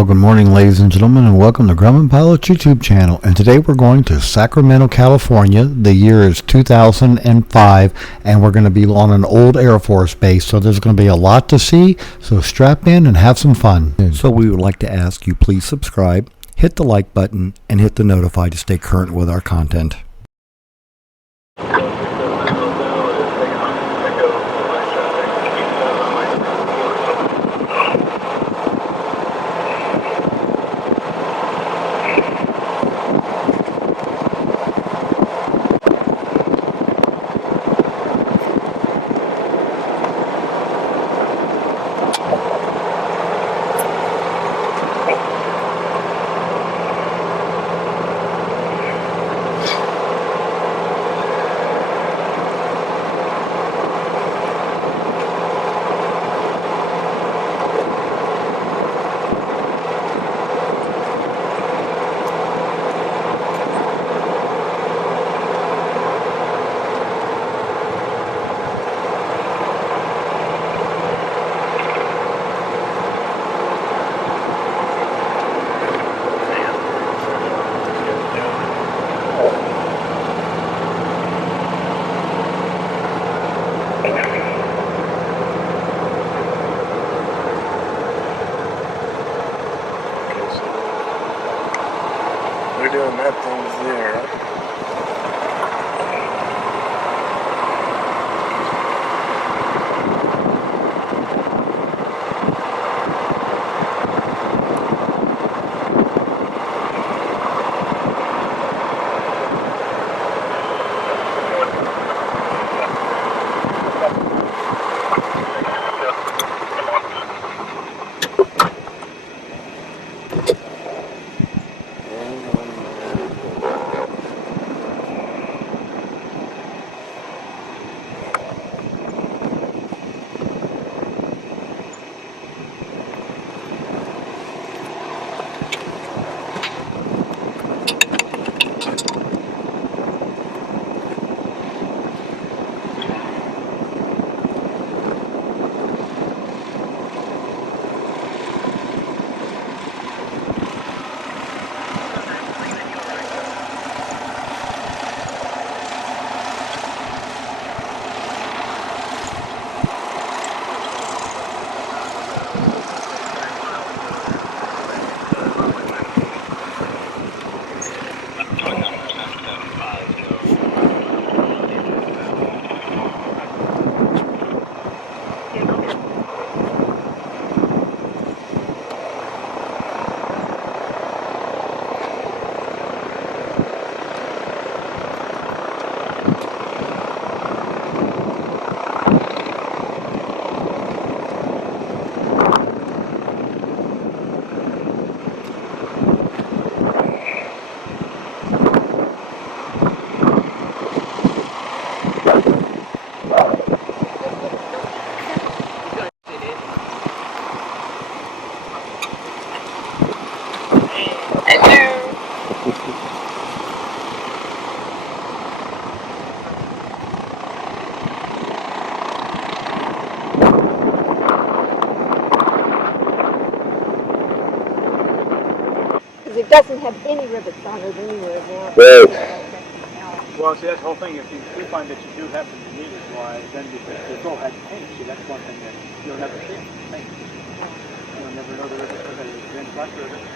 Well, good morning, ladies and gentlemen, and welcome to Grumman Pilot's YouTube channel. And today we're going to Sacramento, California. The year is 2005, and we're going to be on an old Air Force base. So there's going to be a lot to see. So strap in and have some fun. So we would like to ask you please subscribe, hit the like button, and hit the notify to stay current with our content. They're doing that thing there. It doesn't have any rivets on it anywhere now. Right. Well, see, that's the whole thing. If you do find that you do have some meters wise, then because they still had paint, see, that's one thing that you'll never see. Paint. You'll never know the rivets because they've been flush rivets.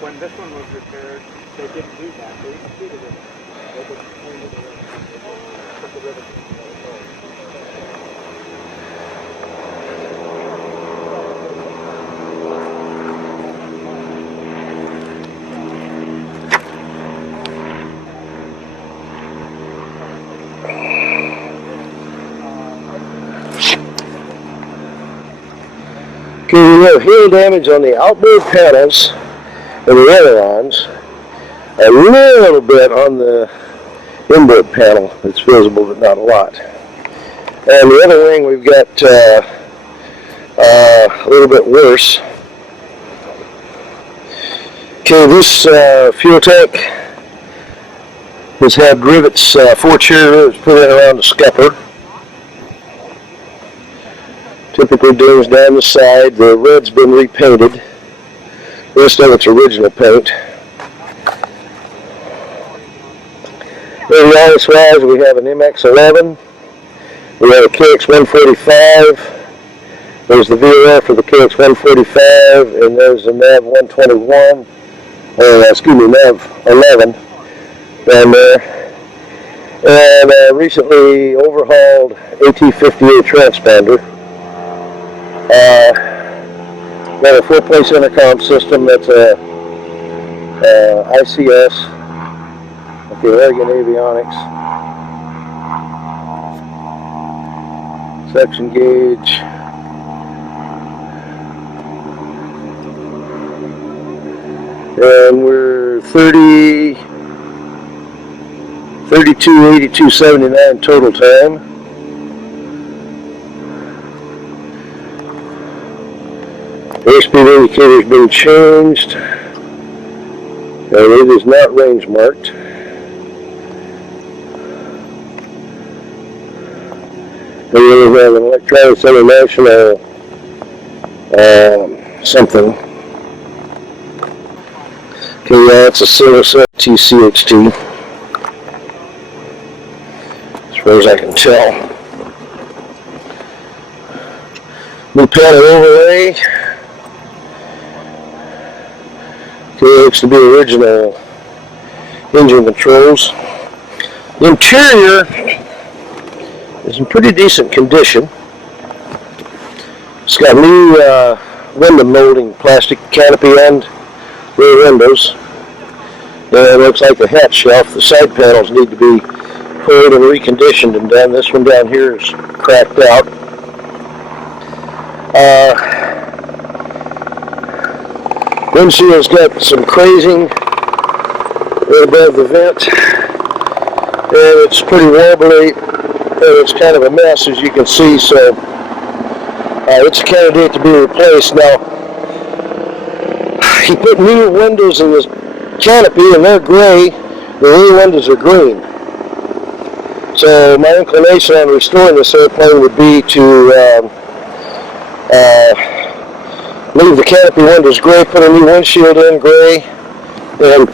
When this one was repaired, they didn't do that. They didn't see the rivets. They just painted the rivets. Put the rivets in the other. Okay, we have hail damage on the outboard panels and the ailerons. A little bit on the inboard panel that's visible, but not a lot. And the other wing we've got a little bit worse. Okay, this fuel tank has had rivets, 4 cherry rivets put in around the scupper. Typically dings down the side. The red's been repainted. Rest of it's original paint. Radialis-wise, we have an MX-11. We have a KX-145. There's the VOR for the KX-145, and there's the NAV-121. NAV-11 down there. And recently overhauled AT-58 transponder. Got a full-place intercom system. That's a ICS, okay, Oregon Avionics. Section gauge. And we're 32:82:79 total time. Airspeed indicator has been changed, and it is not range marked. And then we have an Electronics International something. Okay, yeah, it's a Silverset TCHT, as far as I can tell. New panel overlay. Okay, looks to be original engine controls. The interior is in pretty decent condition. It's got new window molding, plastic canopy and rear windows. And it looks like the hatch shelf. The side panels need to be pulled and reconditioned and done. This one down here is cracked out. Windshield's got some crazing right above the vent, and it's pretty wobbly, and it's kind of a mess, as you can see, so it's a candidate to be replaced. Now, he put new windows in this canopy, and they're gray. The rear windows are green. So my inclination on restoring this airplane would be to leave the canopy windows gray, put a new windshield in gray, and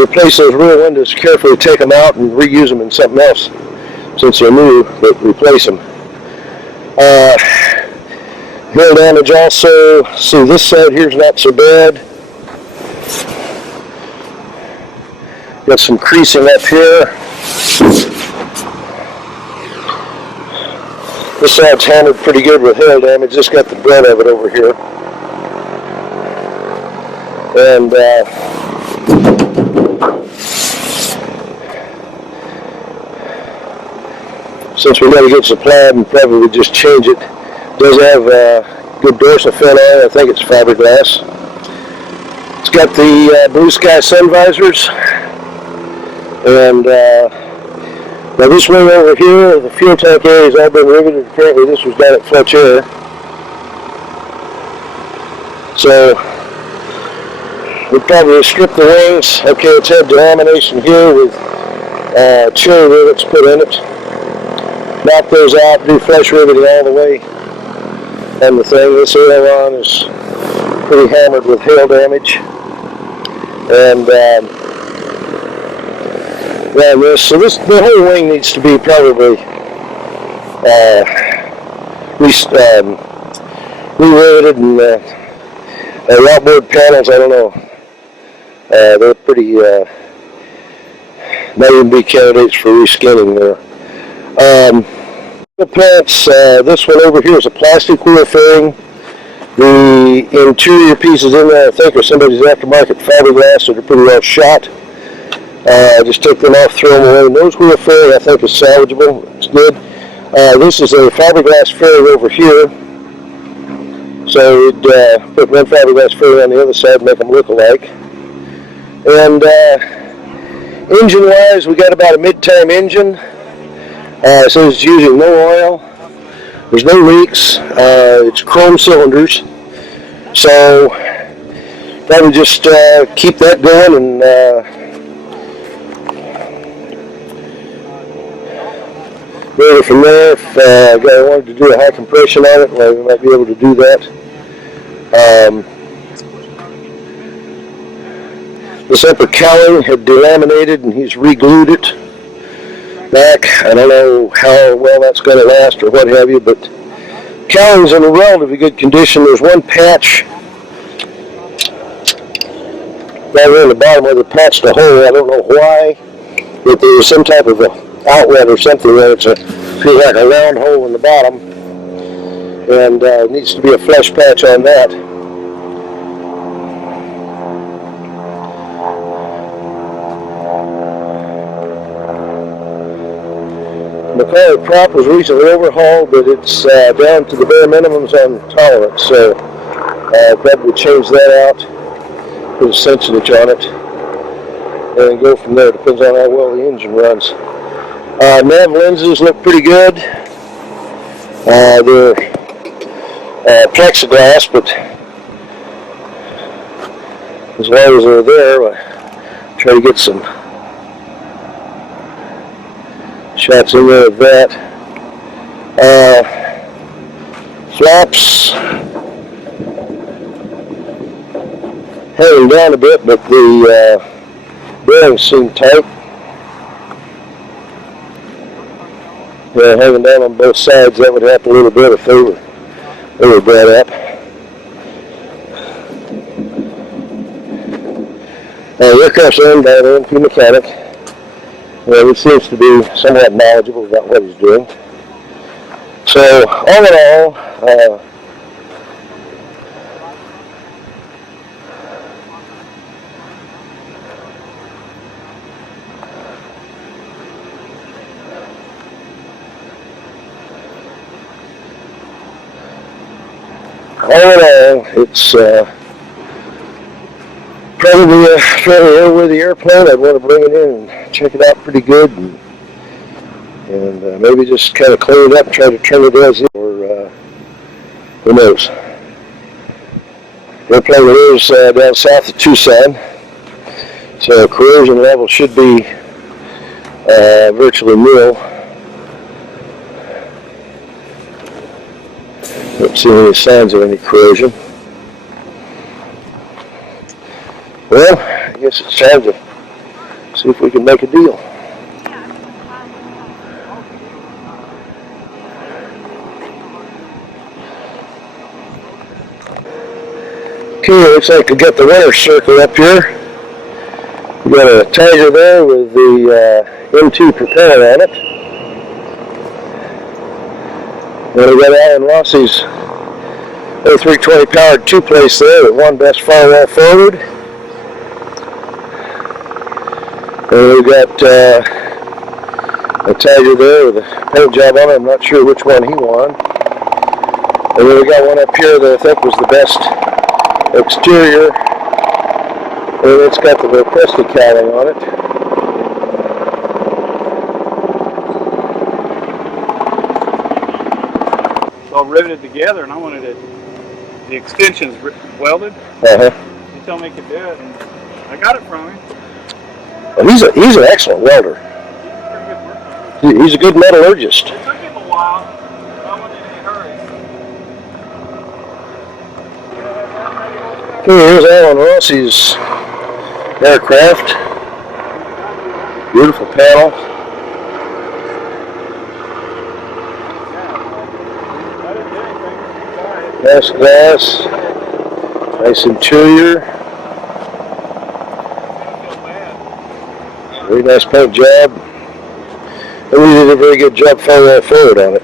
replace those rear windows carefully, take them out and reuse them in something else, since they're new, but replace them. Hail damage also. See, this side here's not so bad. Got some creasing up here. This side's hammered pretty good with hail damage. Just got the brunt of it over here. And since we never get supplied, and probably just change it. Does have good dorsal fin on it. I think it's fiberglass. It's got the blue sky sun visors. And now this wing over here, the fuel tank area has all been riveted. Apparently this was done at Fletch Air. So we probably strip the wings. Okay, it's had delamination here with cherry rivets put in it. Knock those out, do flush riveting all the way. And the thing, this aileron is pretty hammered with hail damage. And so the whole wing needs to be probably re-riveted, and the outboard panels, I don't know, they're pretty, might even be candidates for reskinning there. The plants, this one over here is a plastic wheel fairing. The interior pieces in there, I think, are somebody's aftermarket fiberglass, so they're pretty well shot. Just take them off, throw them away. Nose wheel fairing, I think, is salvageable. It's good. This is a fiberglass fairing over here. So we'd put one fiberglass fairing on the other side and make them look alike. And engine-wise, we got about a mid-time engine. So it's using no oil. There's no leaks. It's chrome cylinders. So probably just keep that going, and maybe from there, if I wanted to do a high compression on it, we might be able to do that. This upper cowling had delaminated and he's re-glued it back. I don't know how well that's going to last or what have you, but cowling's in a relatively good condition. There's one patch down there in the bottom where they patched a hole. I don't know why, but there was some type of a outlet or something there. It feels like a round hole in the bottom, and needs to be a flush patch on that. The car prop was recently overhauled, but it's down to the bare minimums on tolerance, so probably change that out, put a centage on it, and go from there. Depends on how well the engine runs. Nav lenses look pretty good. They're plexiglass, but as long as they're there, I try to get some shots in there of that. Flaps hanging down a bit, but the bearings seem tight. Hanging down on both sides. That would happen a little bit if they were brought up. The aircraft's owned by an A&P mechanic. He seems to be somewhat knowledgeable about what he's doing. So, all in all, it's probably a fairly airworthy airplane. I'd want to bring it in and check it out pretty good, and maybe just kind of clean it up and try to turn it as it, or who knows. The airplane lives down south of Tucson, so corrosion level should be virtually nil. Don't see any signs of any corrosion. Well, I guess it's time to see if we can make a deal. Okay, looks like we got the winner circle up here. We got a Tiger there with the M2 propeller on it. And we got Alan Rossi's A320 powered two-place there with one best firewall forward. And we got a Tiger there with a paint job on it. I'm not sure which one he won. And then we got one up here that I think was the best exterior. And it's got the Presti cowling on it. It's all riveted together, and I wanted the extensions welded. Uh-huh. He told me he could do it, and I got it from him. Well, he's an excellent welder. He's a good metallurgist. It took him a while. I wasn't in any hurry. Okay, here's Alan Rossi's aircraft. Beautiful panel. Nice glass. Nice interior. Very nice paint job. And we did a very good job firewall forward on it.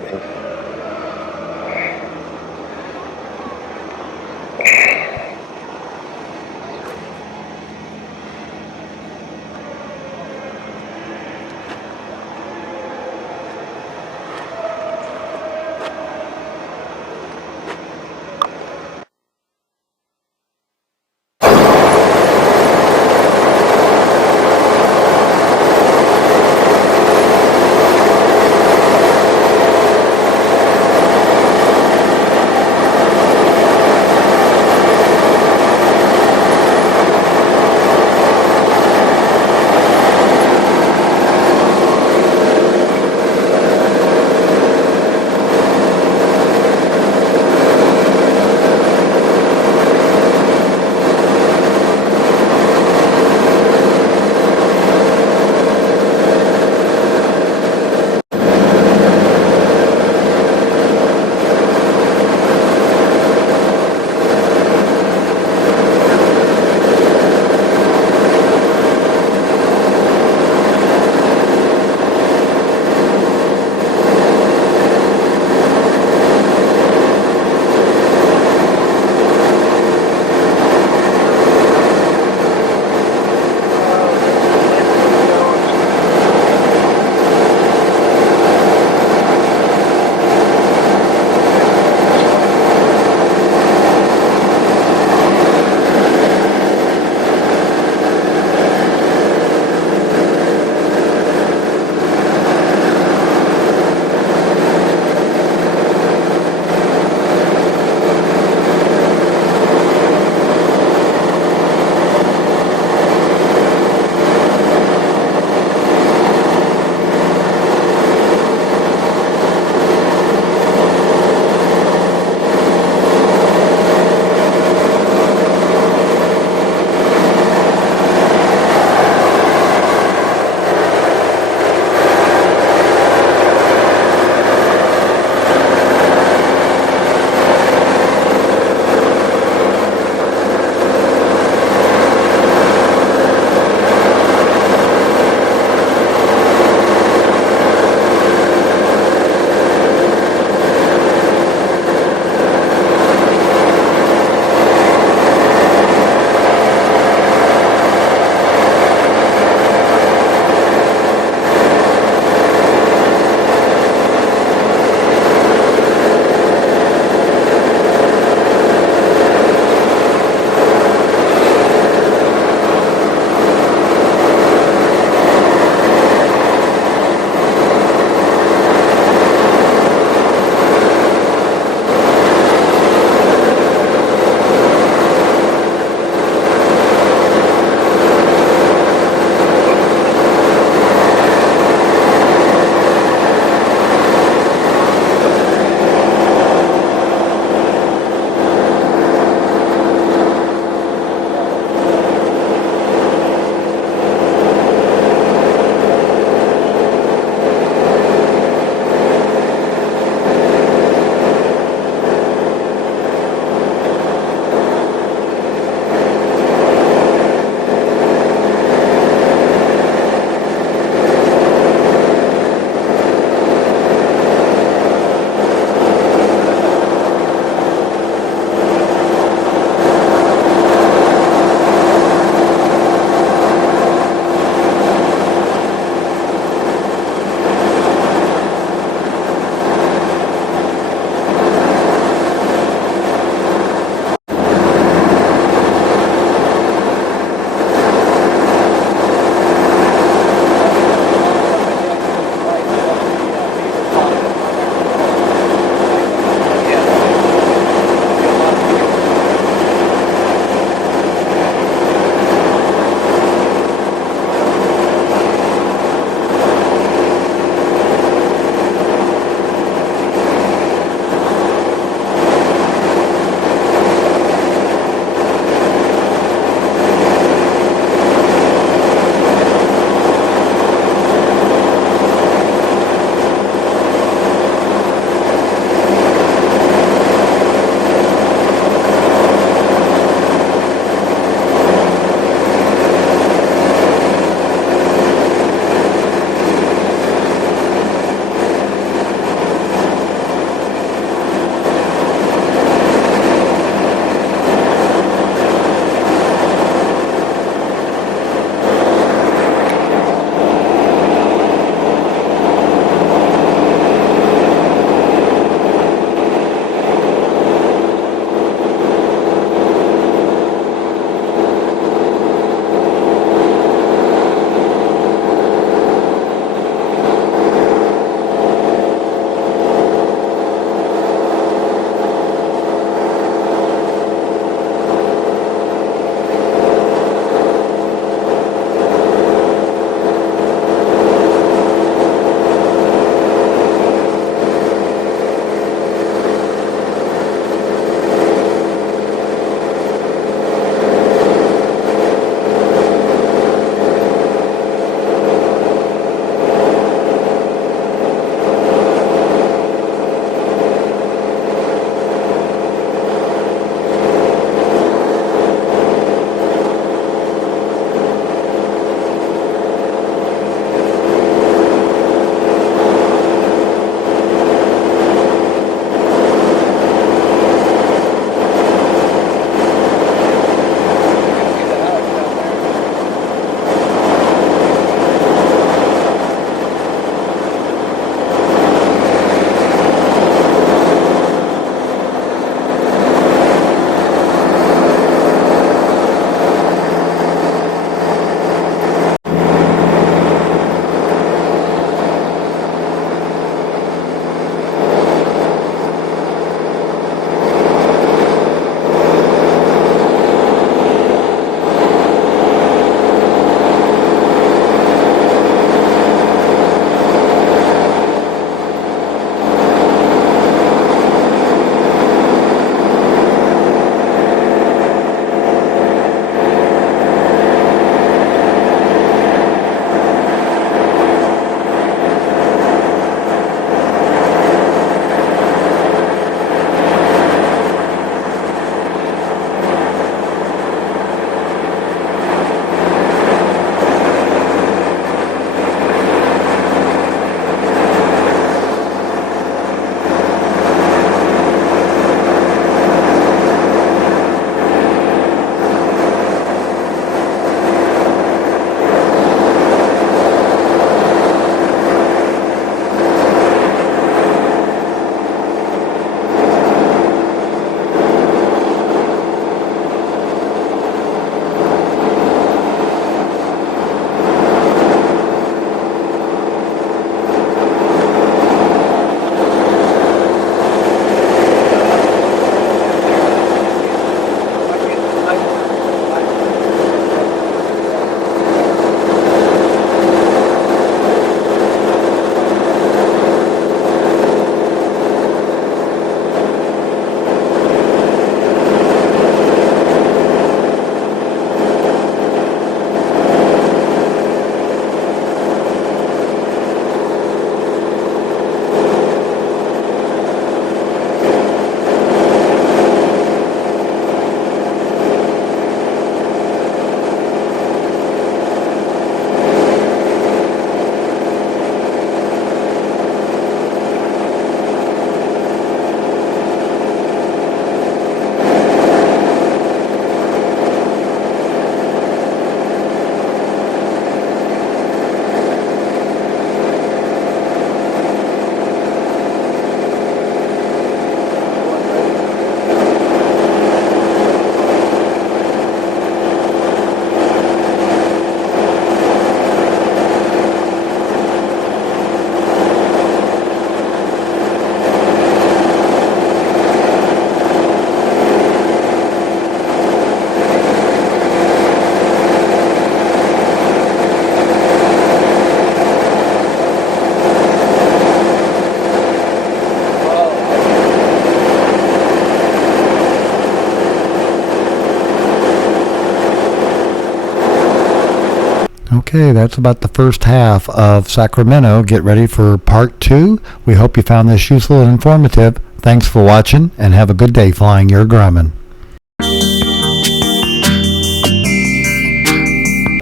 Okay, that's about the first half of Sacramento. Get ready for part 2. We hope you found this useful and informative. Thanks for watching, and have a good day flying your Grumman.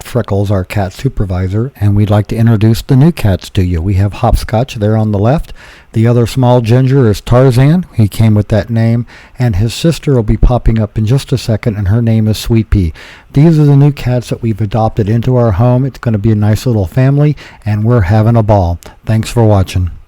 Freckles, our cat supervisor, and we'd like to introduce the new cats to you. We have Hopscotch there on the left. The other small ginger is Tarzan. He came with that name, and his sister will be popping up in just a second, and her name is Sweet Pea. These are the new cats that we've adopted into our home. It's going to be a nice little family, and we're having a ball. Thanks for watching.